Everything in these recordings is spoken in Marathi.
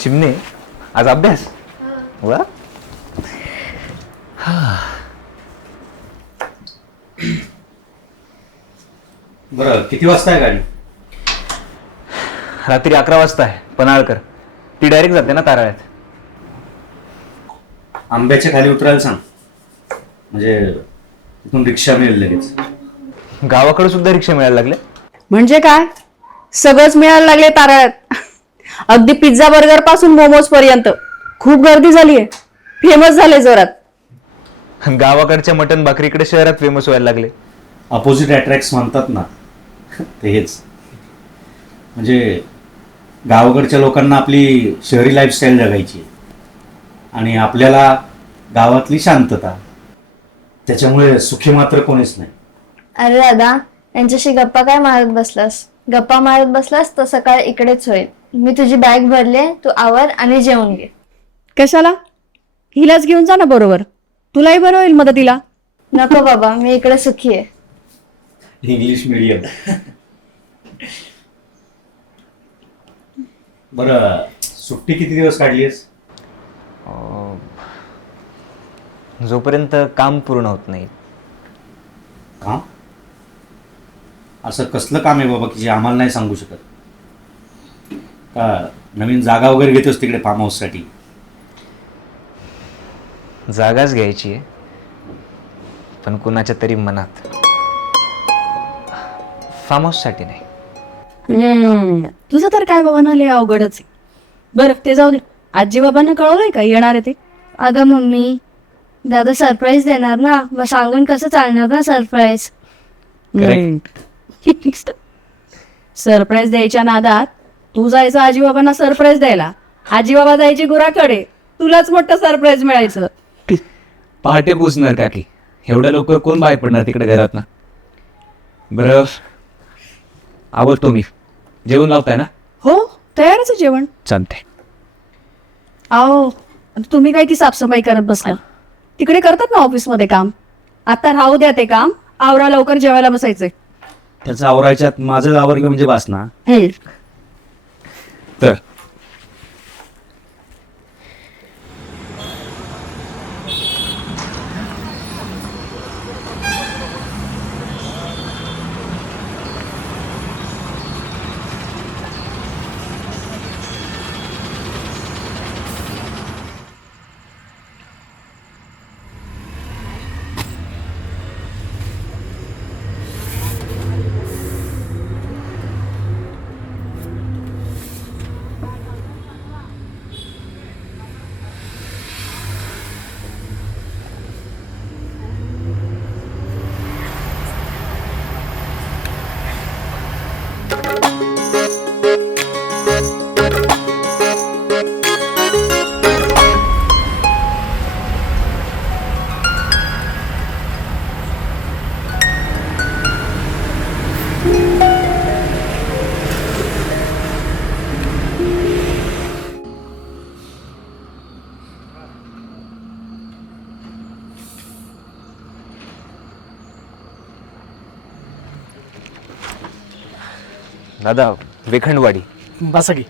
चिमणे आज अभ्यास वा. बरं, किती वाजता आहे गाडी? रात्री 11 वाजता आहे. पन्हाळकर ती डायरेक्ट जाते ना ताराळ्यात. आंब्याच्या खाली उतरायला सांग, म्हणजे तिथून रिक्षा मिळेल लगेच. गावाकडे सुद्धा रिक्षा मिळायला लागले. म्हणजे काय सगळंच मिळायला लागले ताराळ्यात. अगदी पिझ्झा बर्गर पासून मोमोज पर्यंत खूप गर्दी झालीये. फेमस झाले जोरात. गावाकडच्या मटण भाकरीकडे शहरात फेमस व्हायला लागले. अपोजिट अट्रॅक्ट्स म्हणतात ना, ते हेच. म्हणजे गावाकडच्या लोकांना आपली शहरी लाईफस्टाईल जगायची आणि आपल्याला गावातली शांतता. त्याच्यामुळे सुखी मात्र कोणीच नाही. अरे दादा, यांच्याशी गप्पा काय मारत बसलास? गप्पा मारत बसलास तर सकाळ इकडेच होईल. मी तुझी बॅग भरले, तू आवर आणि जेवून घे. कशाला? हिलाच घेऊन जा ना बरोबर, तुलाही बरं होईल मदतीला. नको बाबा, मी इकडे सुखी आहे. English medium. बरं, सुट्टी किती दिवस काढलीस? जोपर्यंत काम पूर्ण होत नाही. काम? असं कसलं काम आहे बाबा की जे आम्हाला नाही सांगू शकत? का नवीन जागा वगैरे घेतोस तिकडे फार्म हाऊससाठी? जागाच घ्यायची आहे, पण कुणाच्या तरी मनात. फार्म हाऊससाठी नाही. तुझं तर काय बाबा ना लय अवघडच आहे. बरं ते जाऊ दे. आजी बाबांना कळवलंय का येणार आहे ते? अगं मम्मी, दादा सरप्राईज देणार ना, मग सांगून कसं चालणार ना सरप्राईज. सरप्राईज द्यायच्या नादात तू जायचं आजी बाबांना सरप्राईज द्यायला, आजी बाबा जायची गुराकडे, तुलाच मोठं सरप्राईज मिळायचं. पहाटे पोचणार का की एवढ्या लवकर कोण बाहेर पडणार तिकडे घरात ना. बरं आवडतो मी. जेवण लावताय ना? हो तयारच आहे जेवण. चालतंय. अहो तुम्ही काय ती साफसफाई करत बसला? तिकडे करतात ना ऑफिसमध्ये काम. आता राहू द्या ते काम, आवरा लवकर जेवायला बसायचंय. त्याचं आवरायच्यात माझं आवरलं म्हणजे बास ना. तर दादा वेखंडवाडी. बसा की.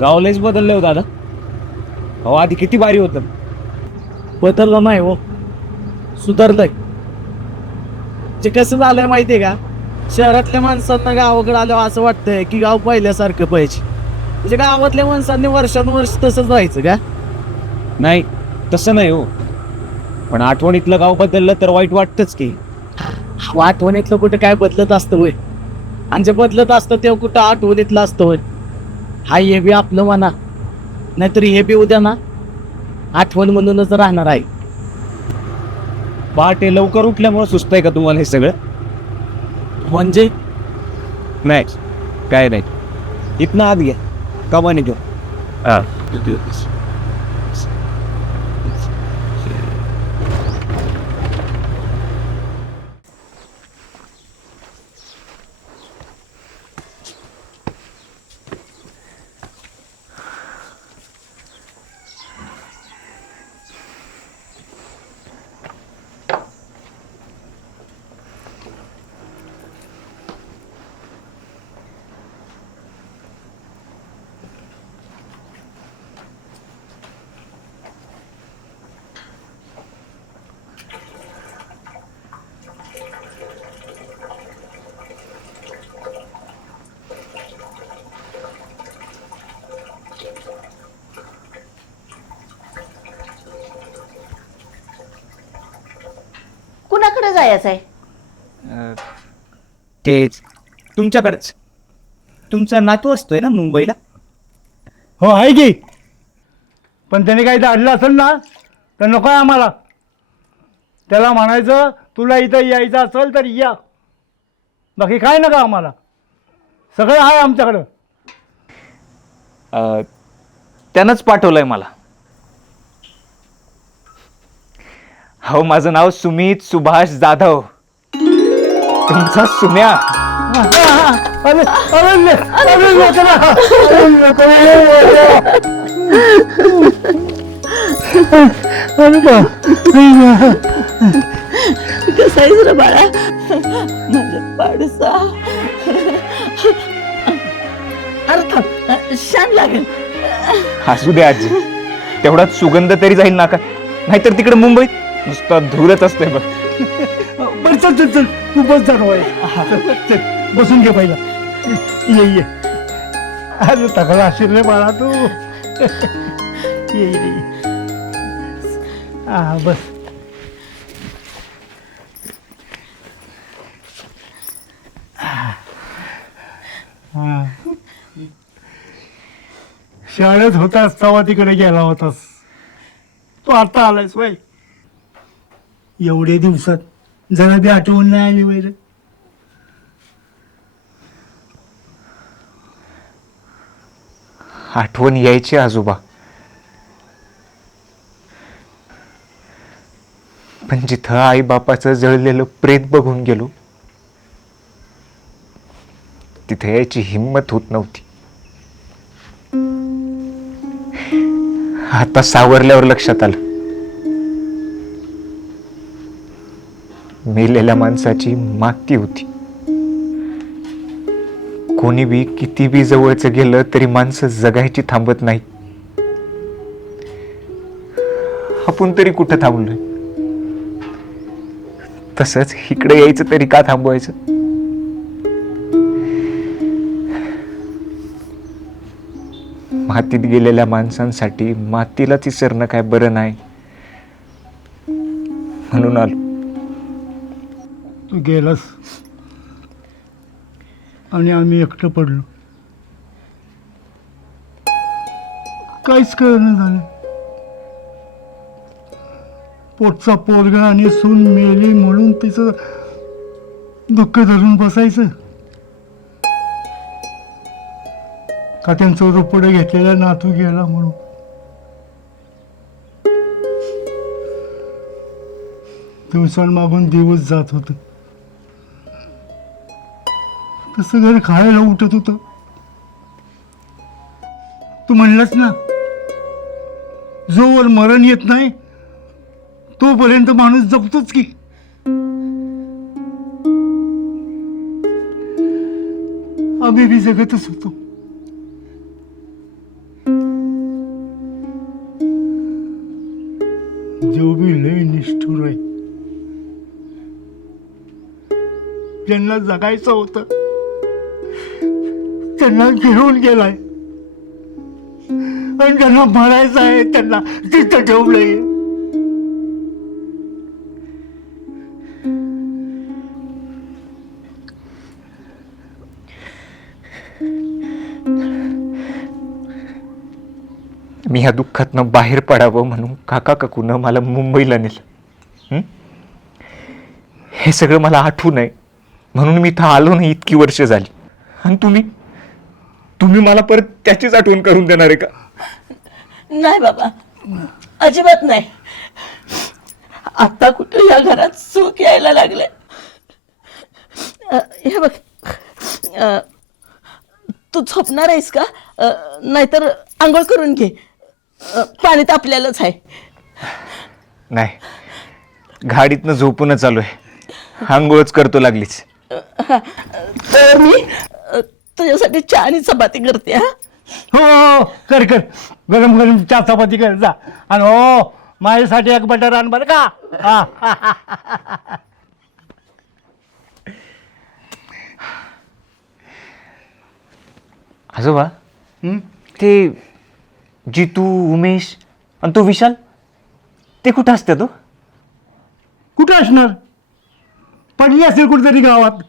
गाव लयच बदललं हो दादा. हो आधी किती भारी होतं. बदललं नाही हो, सुधारलंय. जे कसं झालंय माहितीये का, शहरातल्या माणसांना गावाकडे आल्यावर असं वाटतंय की गाव पहिल्यासारखं पाहिजे. म्हणजे गावातल्या माणसांनी वर्षानुवर्ष तसंच राहायचं का? नाही तसं नाही हो, पण आठवणीतलं गाव बदललं तर वाईट वाटतंच की. आठवणीतलं कुठं काय बदलत असतं होय? आणि जे बदलत असतं तेव्हा कुठं आठवणीतलं असतं होय? हा हे बी आपलं म्हणा, नाहीतरी हे बी उद्या ना आठवण म्हणूनच राहणार आहे. पहाटे लवकर उठल्यामुळे सुचतंय का तुम्हाला हे सगळं? म्हणजे नाही, काय नाही. इथनं आत घ्या, कमाने घेऊ. हा. कुणाकडे जायचं आहे? तेच तुमच्याकडेच. तुमचा नातू असतोय ना मुंबईला? हो आहे की, पण त्याने काही धाडलं असेल ना तर नको आहे आम्हाला. त्याला म्हणायचं तुला इथं यायचं असेल तर या, बाकी काय नका आम्हाला, सगळं आहे आमच्याकडं. त्यानंच पाठवलंय मला. हो, माझं नाव सुमित सुभाष जाधव. तुमचा सुम्या. अरे अरे अरे लेकरा, अरे लेकरा, अरे बा. कसं आहेस रे बाळा? माझा पाडसा. अरे थांब, शान लागेल. हसू दे आजी, तेवढाच सुगंध तरी जाईल नाका. नाहीतर तिकडे मुंबईत नुसता धूरच असतोय बघ. बरं चल चल चल, तू बस जाणवाय. चल बसून घे पहिला. ये ये. अरे तकला असेल रे बाळा तू. ये ये. हा बस. हा. शाळेत होतास तेव्हा तिकडे गेला होतास, तू आता आलायस वय. एवढे दिवसात जरा बी आठवण नाही आली वैर. आठवण यायची आजोबा, पण जिथं आई बापाचं जळलेलं प्रेत बघून गेलो तिथे यायची हिंमत होत नव्हती. आता सावरल्यावर लक्षात आलं, मेलेल्या माणसाची माती होती. कोणी बी किती बी जवळचं गेलं तरी माणसं जगायची थांबत नाही. आपण तरी कुठं थांबलोय? तसंच इकडे यायचं तरी का थांबवायचं? मातीत गेलेल्या माणसांसाठी मातीला विसरणं काय बरं नाही म्हणून आलो. तू गेलास आणि आम्ही एकटं पडलो. काहीच कळलं झालं. पोटचा पोरगा आणि सून मेली म्हणून तिचं दुःख धरून बसायचं का त्यांचं रोपडं घेतलेला नातू गेला म्हणून. दिवसांमागून दिवस जात होत, तसं घर खायला उठत होत. तू म्हणलास ना, जोवर मरण येत नाही तोपर्यंत माणूस जगतोच की. आम्ही बी जगतच होतो. जो बी लय निष्ठुर आहे, ज्यांना जगायचं होतं त्यांना घेऊन गेलाय, आणि ज्यांना मरायचं आहे त्यांना तिथं ठेवलंय. मी ह्या दुःखातनं बाहेर पडावं म्हणून काका काकूनं मला मुंबईला नेलं. हे सगळं मला आठवू नये म्हणून मी इथं आलो नाही इतकी वर्ष झाली. आणि तुम्ही मला परत त्याचीच आठवण करून देणार आहे का? नाही बाबा, अजिबात नाही. आता कुठे या घरात सुख यायला लागलंय. हे बघ, तू झोपणार आहेस का? नाहीतर आंघोळ करून घे. पाणी तापलेलंच आहे. नाही, गाडीतनं झोपूनच आलोय. आंघोळच करतो लागलीच. तर मी तुझ्यासाठी चहा आणि चपाती करते. हा, हो कर गरम गरम चहा चपाती कर जा. आणि हो माझ्यासाठी एक बटर आण बरं का. हा. आजोबा, ते जितू, उमेश आणि तो विशाल ते कुठं असतात तो? कुठं असणार? पडली असेल कुठेतरी गावात.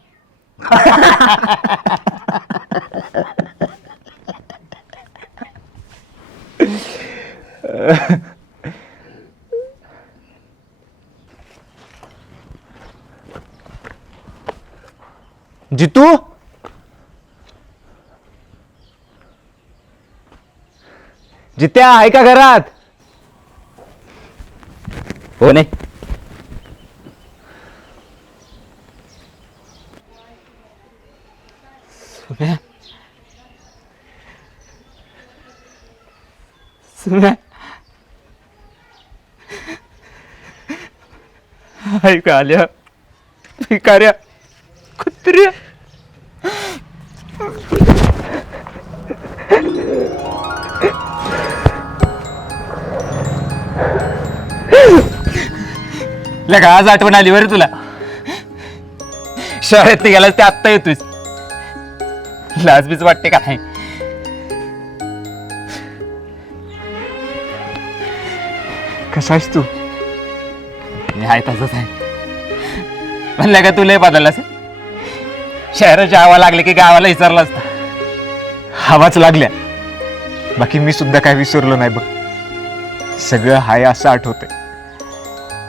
जितू, जित्या आहे का घरात? हो नाही. ऐका आल्या भिकाऱ्या कुत्र्या. लगा आज आठवण आली बरं तुला. शाळेत निघालास ते आत्ता येतोयस. लाजबीज वाटते का नाही? कसा आहेस तू? मी आहे तसंच आहे. म्हणलं का तुला बदललास? शहराच्या हवा लागले की गावाला विचारला असता. हवाच लागल्या, बाकी मी सुद्धा काय विसरलो नाही बघ. सगळं हाय असं आठवतंय.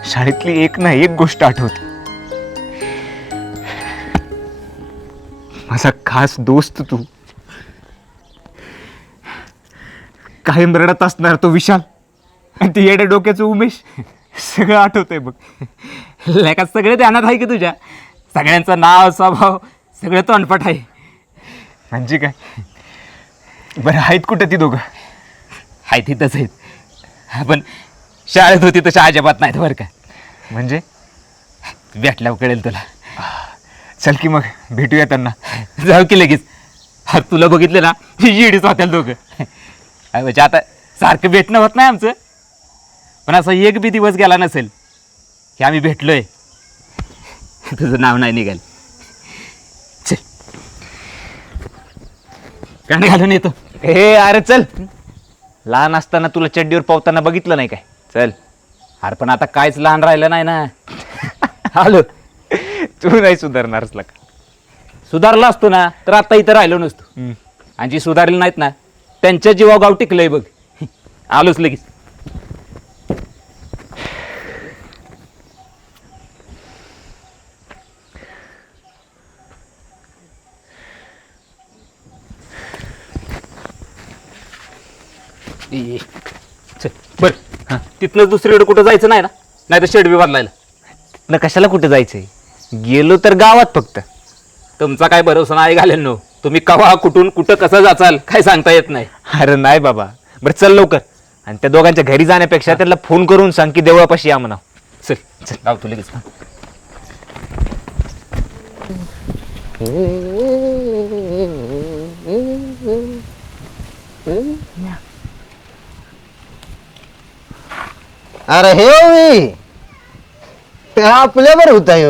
शाळेतली एक ना एक गोष्ट आठवते. माझा खास दोस्त तू. कायम रडत असणार तो विशाल आणि ती येड्या डोक्याचं उमेश. सगळं आठवतंय बघ. लेका सगळे ध्यानात आहे की तुझ्या? सगळ्यांचं नाव, स्वभाव सगळं तोंडपाठ आहे. म्हणजे काय? बरं आहेत कुठं ती दोघं? आहेत तिथंच आहेत. पण शाळेत होती तशा अजिबात नाहीत बरं का. म्हणजे भेटल्यावर कळेल तुला. चल की मग भेटूया त्यांना. जाऊ की लगेच. तुला बघितलं ना येडीच होत्याल दोघं. म्हणजे आता सारखं भेटणं होत नाही आमचं, पण असं एक बी दिवस गेला नसेल की आम्ही भेटलोय तुझं नाव नाही निघाल. चल गाणं घालून येतो. हे अरे चल, लहान असताना तुला चड्डीवर पावताना बघितलं नाही काय? चल. अरे पण आता कायच लहान राहिलं नाही ना. आलो. तू नाही सुधारणारच का? सुधारला असतो ना तर आता इथं राहिलो नसतो. आणि जी सुधारली नाहीत ना त्यांच्या जीवा गाव टिकलंय बघ. आलोच लगेच. चल बर. तिथनं दुसरीकडे कुठं जायचं नाही ना? नाही तर शेड बी बदलायला. तिथनं कशाला कुठं जायचंय? गेलो तर गावात फक्त. तुमचा काय भरोसा नाही घालेल नो. तुम्ही कवा कुठून कुठं कसं जाचाल काय सांगता येत नाही. अरे नाही बाबा. बरं चल लवकर. आणि त्या दोघांच्या घरी जाण्यापेक्षा त्यांना फोन करून सांग की देवळापाशी या म्हणा. चल चल लावतो लगेच. अरे हे आपल्यावर होत आहे.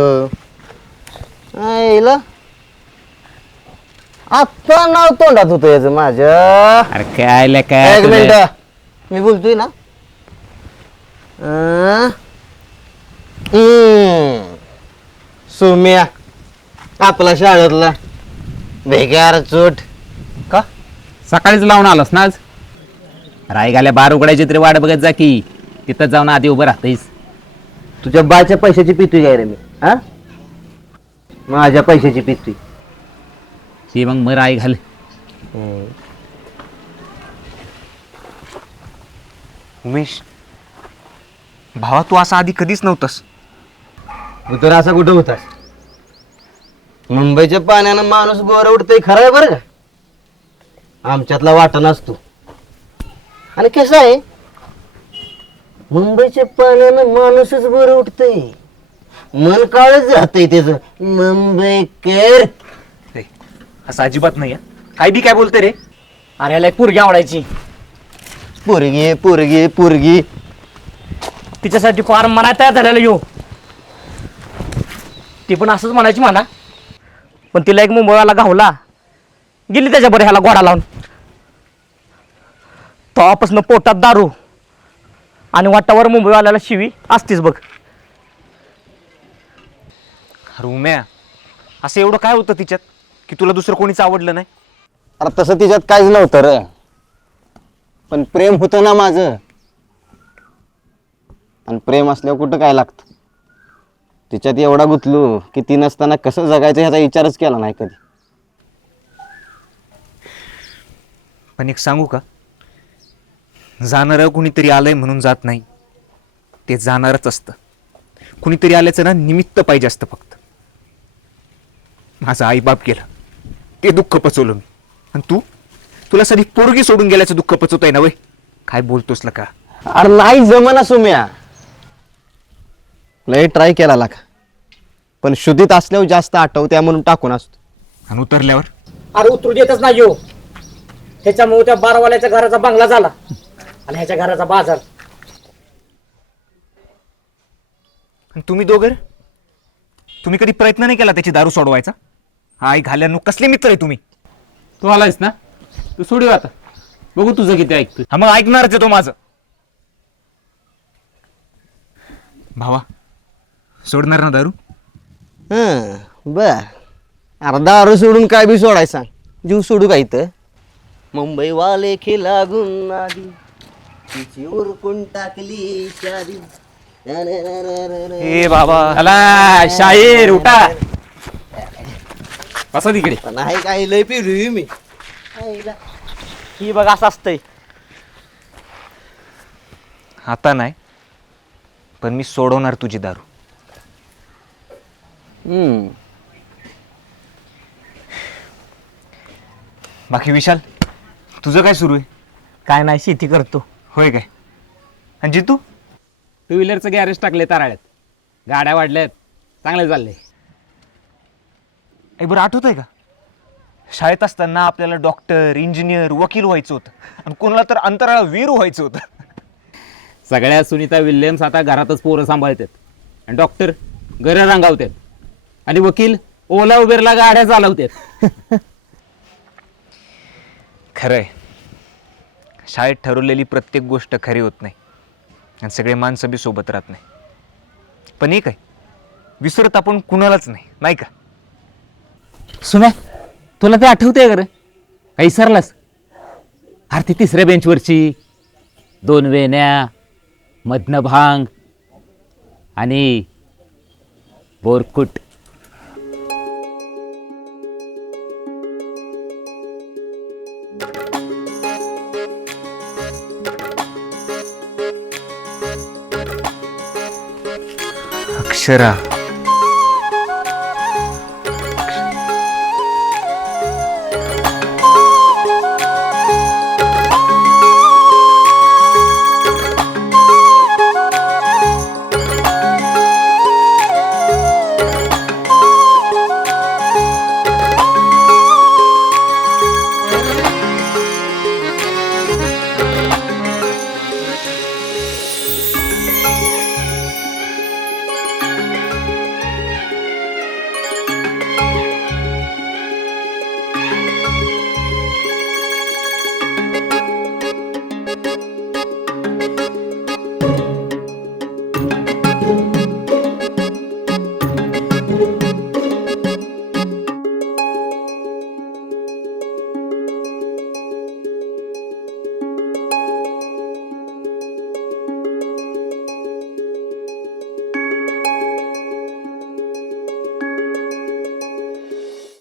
आता नाव तोंडात होतं याच माझ्या. अरे काय एक मिनिट मी बोलतोय ना. सुम्या आपला शाळेतला बेकार चोट. का सकाळीच लावून आलास ना आज? रायगाल्या बार उघडायची तरी वाट बघत जा की. तिथं जाऊन आधी उभं राहतेस. तुझ्या बाच्या पैशाची पितोय काय रे मी? हा माझ्या पैशाची पिशवी. ते मग मर आई घाल. उमेश, भावा तू असा आधी कधीच नव्हतास. तू तर असा कुठं होतास? मुंबईच्या पाण्यानं माणूस गोर उडतंय खरं आहे बरं का. आमच्यातला वाटा नसतो. आणि कसं आहे, मुंबईच्या पाण्यानं माणूसच गोर उठतंय, मन काळच राहतंय त्याच. मुंबईकर असं अजिबात नाही. काय बी काय बोलते रे. अरे याला एक पोरगी आवडायची, पोरगी पोरगी पोरगी. तिच्यासाठी फार मनात तयार झालेला यो. ती पण असंच म्हणायची म्हणा, पण तिला एक मुंबईवाला गावला, गेली त्याच्याबरोबर ह्याला घोडा लावून. तेव्हापासून पोटात दारू आणि वाटावर मुंबईवाल्याला शिवी असतीच बघ. अरे उम्या, असं एवढं काय होतं तिच्यात की तुला दुसरं कोणीच आवडलं नाही? अरे तसं तिच्यात काहीच नव्हतं र, पण प्रेम होतं ना माझं. आणि प्रेम असल्यावर कुठं काय लागतं. तिच्यात एवढा गुंतलो की ती नसताना कसं जगायचं ह्याचा विचारच केला नाही कधी. पण एक सांगू का, जाणारं कुणीतरी आलंय म्हणून जात नाही, ते जाणारच असतं. कुणीतरी आल्याचं ना निमित्त पाहिजे असतं फक्त. माझा आईबाप गेला, ते दुःख पचवलं मी. आणि तुला साधी पोरगी सोडून गेल्याचं दुःख पचवतंय ना वय. काय बोलतोस का? अरे नाही जमाना सुम्या, लय ट्राय केला लागा, पण शुद्धीत असल्यावर जास्त आठवत्या म्हणून टाकून असतो. आणि उतरल्यावर अरे उतरू देतच नाही यो. ह्याच्यामुळे त्या बारावाल्याच्या घराचा बंगला झाला आणि ह्याच्या घराचा बाजार. आणि तुम्ही दोघं, तुम्ही कधी प्रयत्न नाही केला त्याची दारू सोडवायचा? आई घाल्यानु कसले मित्र आहे तुम्ही? तू आलायस ना, तू सोडू आता, बघू तुझं किती ऐकतो. हा मग ऐकणारच आहे तो माझं. भावा, सोडणार ना दारू? बर. अरे दारू सोडून काय बी सोडायचं सांग, जीव सोडू काय इथं. मुंबई वाले खे लागून आधी तिची उरकून टाकली शादी. ए बाबा, अला शाहीर उठा, बसा तिकडे. नाही काय लय पिरू मी. ही बघ असं असतंय. आता नाही, पण मी सोडवणार तुझी दारू. बाकी विशाल, तुझं काय सुरू आहे? काय नाही, शेती करतो. होय काय? आणि जितू? टू व्हीलरचं गॅरेज टाकले ताराळ्यात, गाड्या वाढल्यात, चांगले चालले. बरं आठवत आहे का, शाळेत असताना आपल्याला डॉक्टर, इंजिनियर, वकील व्हायचं होतं आणि कोणाला तर अंतराळा वीर व्हायचं होतं. सगळ्या सुनीता विल्यम्स आता घरातच पोरं सांभाळतात, आणि डॉक्टर घरं रंगावतात, आणि वकील ओला उबेरला गाड्या चालवतात. खरंय, शाळेत ठरवलेली प्रत्येक गोष्ट खरी होत नाही आणि सगळे माणसं बी सोबत राहत नाही. पण एक आहे, विसरत आपण कुणालाच नाही, नाही का? सुम्या, तुला ते आठवतंय का रे? काही विसरलास? अरे ती तिसऱ्या बेंचवरची 2 वेण्या, मधनं भांग आणि बोरकुट. अक्षरा,